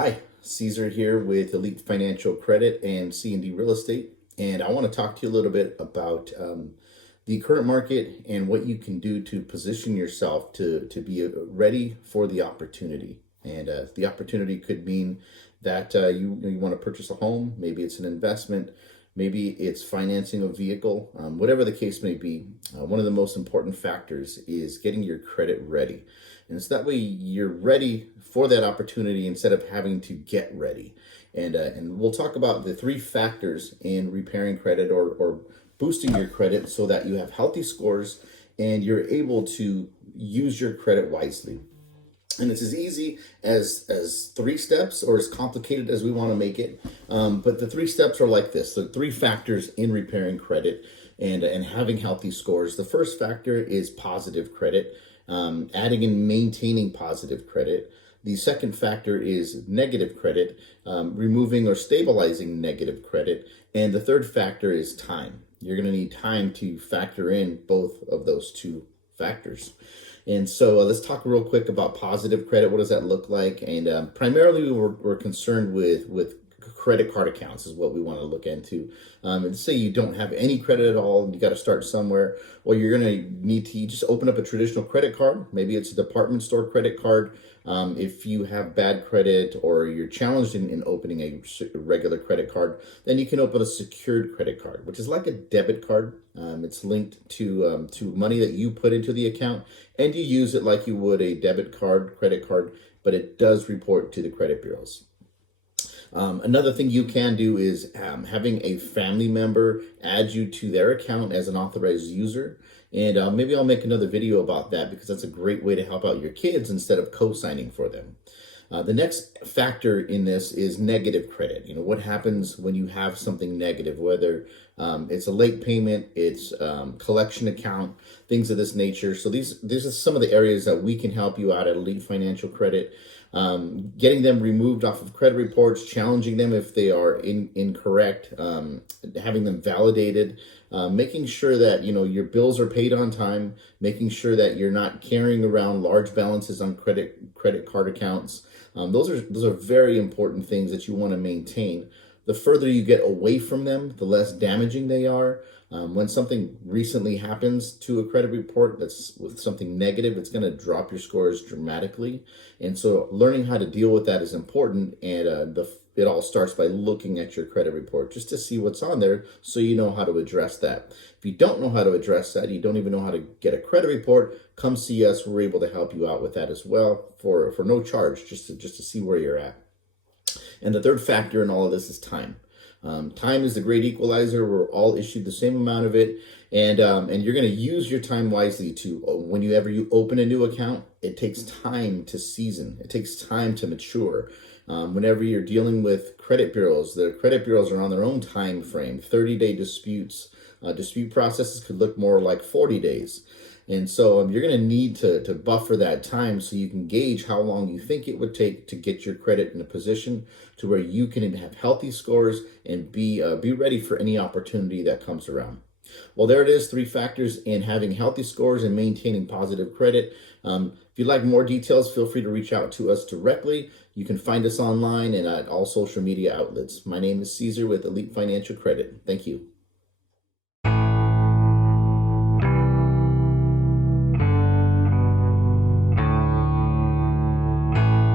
Hi, Caesar here with Elite Financial Credit and C&D Real Estate. And I want to talk to you a little bit about the current market and what you can do to position yourself to be ready for the opportunity. And the opportunity could mean that you want to purchase a home, maybe it's an investment, maybe it's financing a vehicle, whatever the case may be. One of the most important factors is getting your credit ready. And so that way you're ready for that opportunity instead of having to get ready. And we'll talk about the three factors in repairing credit or boosting your credit so that you have healthy scores and you're able to use your credit wisely. And it's as easy as three steps or as complicated as we want to make it. But the three steps are like this. The three factors in repairing credit and having healthy scores. The first factor is positive credit, adding and maintaining positive credit. The second factor is negative credit, removing or stabilizing negative credit. And the third factor is time. You're going to need time to factor in both of those two factors. And so let's talk real quick about positive credit. What does that look like? And primarily we're concerned with credit card accounts is what we want to look into. And say you don't have any credit at all and you got to start somewhere. Well, you're going to need to just open up a traditional credit card. Maybe it's a department store credit card. If you have bad credit or you're challenged in opening a regular credit card, then you can open a secured credit card, which is like a debit card. It's linked to money that you put into the account, and you use it like you would a debit card, credit card, but it does report to the credit bureaus. Another thing you can do is having a family member add you to their account as an authorized user. And maybe I'll make another video about that because that's a great way to help out your kids instead of co-signing for them. The next factor in this is negative credit. You know, what happens when you have something negative, whether it's a late payment, it's collection account, things of this nature. So these are some of the areas that we can help you out at Elite Financial Credit. Getting them removed off of credit reports, challenging them if they are incorrect, having them validated, making sure that your bills are paid on time, making sure that you're not carrying around large balances on credit card accounts. Those are very important things that you want to maintain. The further you get away from them, the less damaging they are. When something recently happens to a credit report that's with something negative, it's going to drop your scores dramatically. And so learning how to deal with that is important. And it all starts by looking at your credit report just to see what's on there so you know how to address that. If you don't know how to address that, you don't even know how to get a credit report, come see us. We're able to help you out with that as well for no charge, just to see where you're at. And the third factor in all of this is time. Time is the great equalizer. We're all issued the same amount of it, and you're going to use your time wisely. To whenever you open a new account, it takes time to season. It takes time to mature. Whenever you're dealing with credit bureaus, the credit bureaus are on their own time frame. 30-day disputes, dispute processes could look more like 40 days. And so you're going to need to buffer that time so you can gauge how long you think it would take to get your credit in a position to where you can have healthy scores and be ready for any opportunity that comes around. Well, there it is, three factors in having healthy scores and maintaining positive credit. If you'd like more details, feel free to reach out to us directly. You can find us online and at all social media outlets. My name is Caesar with Elite Financial Credit. Thank you.